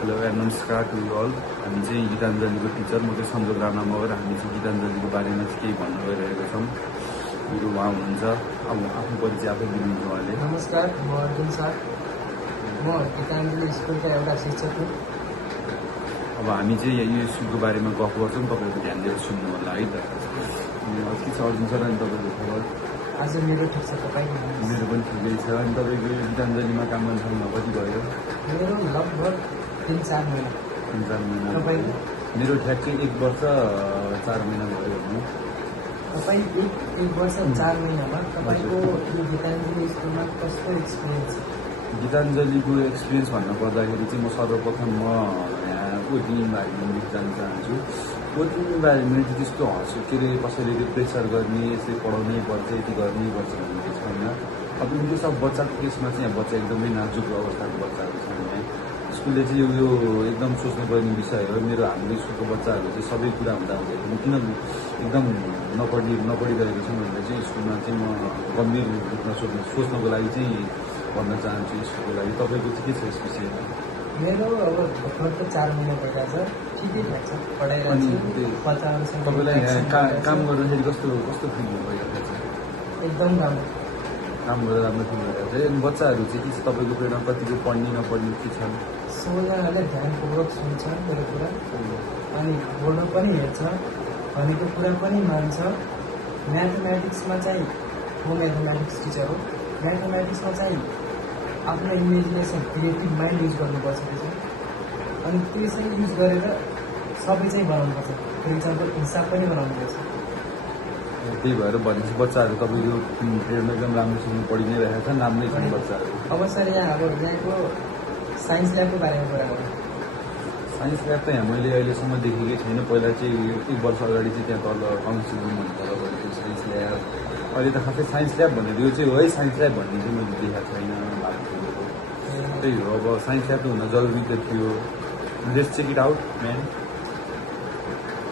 Hello and नमस्कार to you all. हामी चाहिँ गीताञ्जलीको टिचर, म चाहिँ सन्जोग राणा मगर। हामी चाहिँ गीताञ्जलीको बारेमा चाहिँ केही भन्नु गइरहेका छौँ। मेरो उहाँ हुनुहुन्छ, अब आफ्नो परिचय आफै दिनुहुन्छ उहाँले। नमस्कार, म अर्जुन सर, म गीताञ्जली स्कुलका एउटा शिक्षक हुँ। अब हामी चाहिँ यो स्कुलको बारेमा गफ गर्छौँ, तपाईँहरू ध्यान दिएर सुन्नु होला है त। के छ अर्जुन सर, अनि तपाईँको खबर? आज मेरो ठिक छ, तपाईँको? मेरो पनि ठिकै छ। अनि तपाईँको गीताञ्जलीमा काम गर्न थाल्नु कति भयो? मेरो लगभग 3-4 महिना। 3-4 महिना। तपाईँको? मेरो ठ्याक्कै 1 वर्ष 4 महिना भयो भनौँ। तपाईँ एक वर्ष 4 महिनामा तपाईँको यो गीताञ्जली स्कुलमा कस्तो एक्सपिरियन्स? गीताञ्जलीको एक्सपिरियन्स भन्नु पर्दाखेरि चाहिँ म सर्वप्रथम यहाँ कोचिङ इन्भाइरोमेन्ट जान चाहन्छु। कोचिङ इन्भाइरोमेन्ट त्यस्तो के अरे कसैले त्यो प्रेसर गर्ने, यसरी पढाउनै पर्छ, यति गर्नै पर्छ भन्ने चाहिँ छैन। अब यो सब बच्चाको केसमा चाहिँ यहाँ बच्चा एकदमै नाजुक अवस्थाको बच्चाहरू छन्। यहाँ स्कुलले चाहिँ यो एकदम सोच्नुपर्ने विषय हो। हाम्रो स्कुलको बच्चाहरू चाहिँ सबै कुरा हुँदा पनि किन एकदम नपढिरहेको छन् भनेर चाहिँ स्कुलमा चाहिँ म गम्भीर रूपमा सोच्नको लागि चाहिँ भन्न चाहन्छु स्कुलको लागि। तपाईँको चाहिँ के छ यस विषयमा? मेरो अब भर्खर त 4 महिना भइरहेछ, ठिकै लाग्छ पढाइरहेको छु बच्चाहरूसँग। तपाईँलाई यहाँ काम गर्दाखेरि कस्तो फिल भइरहेको छ? एकदम राम्रो। काम गरेर राम्रो फिल भइरहेको छ। अनि बच्चाहरू चाहिँ के छ तपाईँको प्रेरणा, कतिको पढ्ने नपढ्ने के छन्? सबैजनाले ध्यानपूर्वक सुन्छ मेरो कुरा, अनि बोर्ड पनि हेर्छ, भनेको कुरा पनि मान्छ। म्याथमेटिक्समा चाहिँ म म्याथमेटिक्स टिचर हो। म्याथमेटिक्समा चाहिँ आफ्नो इमेजिनेसन, क्रिएटिभ माइन्ड युज गर्नुपर्छ त्यसमा, अनि त्यो चाहिँ युज गरेर सबै चाहिँ बनाउनुपर्छ। फर इक्जाम्पल हिसाब पनि बनाउनुपर्छ। त्यही भएर भनेपछि बच्चाहरू तपाईँको प्रेरणा एकदम राम्रोसँग पढि नै रहेका छन्, राम्रै छन् बच्चाहरू। अब सर यहाँको साइन्स ल्याबको बारेमा कुरा गरौँ। साइन्स ल्याब त यहाँ मैले अहिलेसम्म देखेकै छैन। पहिला चाहिँ 1 वर्ष अगाडि चाहिँ त्यहाँ तल काउन्सिल रुम भन्नु तल भएको साइन्स ल्याब। अहिले त खासै साइन्स ल्याब भनेर यो चाहिँ हो है साइन्स ल्याब भन्ने चाहिँ मैले देखाएको छैन भएको। त्यही हो, अब साइन्स ल्याब त हुन जरुरी त थियो। Let's check it out man.